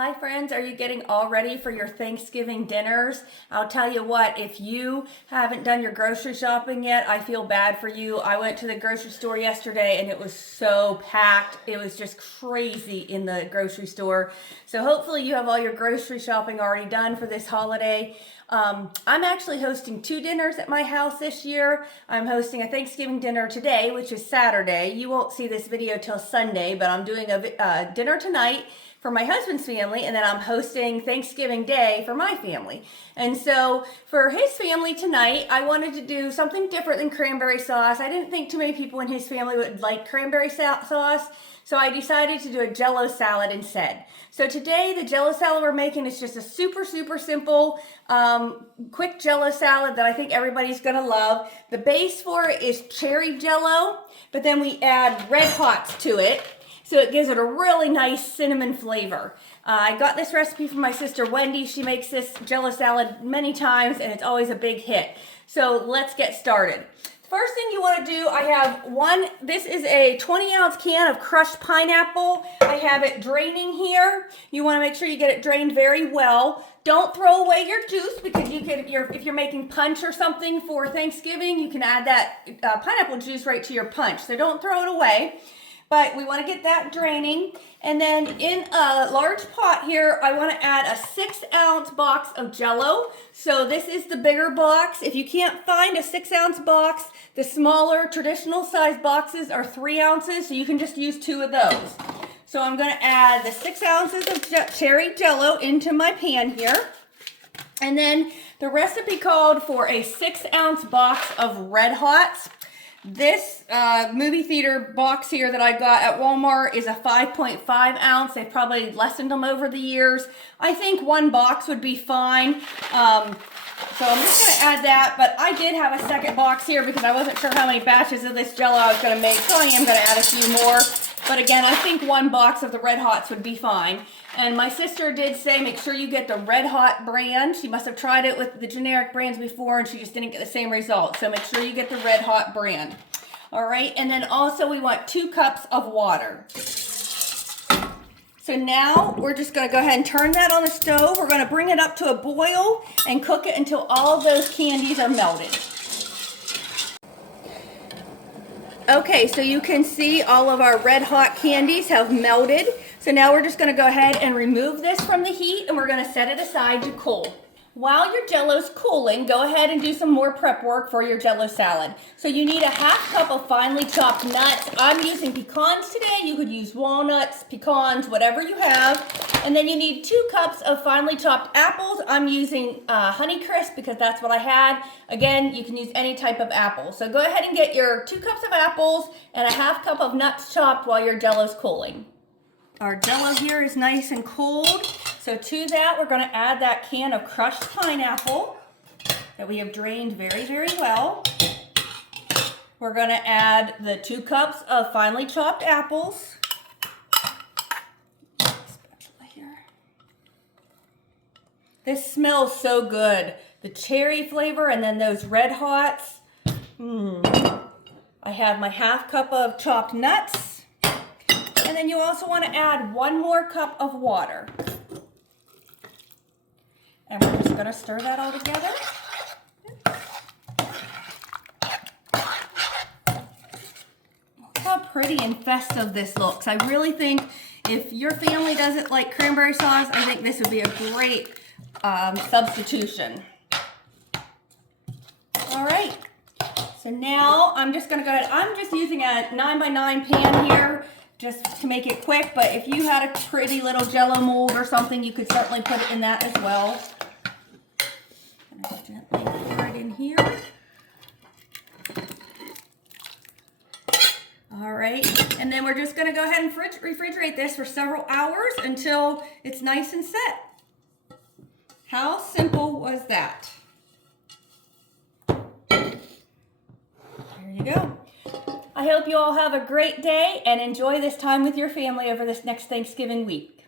Hi friends, are you getting all ready for your Thanksgiving dinners? I'll tell you what, if you haven't done your grocery shopping yet, I feel bad for you. I went to the grocery store yesterday and it was so packed. It was just crazy in the grocery store. So hopefully you have all your grocery shopping already done for this holiday. I'm actually hosting 2 dinners at my house this year. I'm hosting a Thanksgiving dinner today, which is Saturday. You won't see this video till Sunday, but I'm doing a dinner tonight for my husband's family, and then I'm hosting Thanksgiving Day for my family. And so for his family tonight, I wanted to do something different than cranberry sauce. I didn't think too many people in his family would like cranberry sauce, so I decided to do a Jello salad instead. So today, the Jello salad we're making is just a super simple, quick Jello salad that I think everybody's gonna love. The base for it is cherry Jello, but then we add red hots to it. So it gives it a really nice cinnamon flavor. I got this recipe from my sister Wendy. She makes this Jello salad many times and it's always a big hit. So let's get started. First thing you want to do, I have this is a 20-ounce can of crushed pineapple. I have it draining here. You want to make sure you get it drained very well. Don't throw away your juice because if you're making punch or something for Thanksgiving, you can add that pineapple juice right to your punch. So don't throw it away. But we want to get that draining. And then in a large pot here, I want to add a 6-ounce box of Jello. So this is the bigger box. If you can't find a 6-ounce box, the smaller traditional size boxes are 3 ounces. So you can just use 2 of those. So I'm going to add the 6 ounces of cherry Jello into my pan here. And then the recipe called for a 6-ounce box of Red Hots. This movie theater box here that I got at Walmart is a 5.5 ounce. They've probably lessened them over the years. I think 1 box would be fine. So I'm just going to add that, but I did have a second box here because I wasn't sure how many batches of this Jello I was going to make, so I am going to add a few more. But again, I think 1 box of the Red Hots would be fine. And my sister did say make sure you get the Red Hot brand. She must have tried it with the generic brands before and she just didn't get the same result. So make sure you get the Red Hot brand. All right, and then also we want 2 cups of water. So now we're just going to go ahead and turn that on the stove. We're going to bring it up to a boil and cook it until all those candies are melted. Okay, so you can see all of our Red Hot candies have melted. So now we're just going to go ahead and remove this from the heat and we're going to set it aside to cool. While your Jello's cooling, go ahead and do some more prep work for your Jello salad. So you need a 1/2 cup of finely chopped nuts. I'm using pecans today. You could use walnuts, pecans, whatever you have. And then you need 2 cups of finely chopped apples. I'm using Honeycrisp because that's what I had. Again, you can use any type of apple. So go ahead and get your 2 cups of apples and a 1/2 cup of nuts chopped while your Jello's cooling. Our Jello here is nice and cold. So to that, we're going to add that can of crushed pineapple that we have drained very well. We're going to add the 2 cups of finely chopped apples. Spatula here. This smells so good. The cherry flavor and then those Red Hots. I have my 1/2 cup of chopped nuts. And then you also want to add 1 more cup of water. And we're just going to stir that all together. Look how pretty and festive this looks. I really think if your family doesn't like cranberry sauce, I think this would be a great substitution. All right. So now I'm just going to go ahead. I'm just using a 9x9 pan here, just to make it quick, but if you had a pretty little Jello mold or something, you could certainly put it in that as well. I'm going to gently pour it in here. All right, and then we're just going to go ahead and refrigerate this for several hours until it's nice and set. How simple was that? There you go. I hope you all have a great day and enjoy this time with your family over this next Thanksgiving week.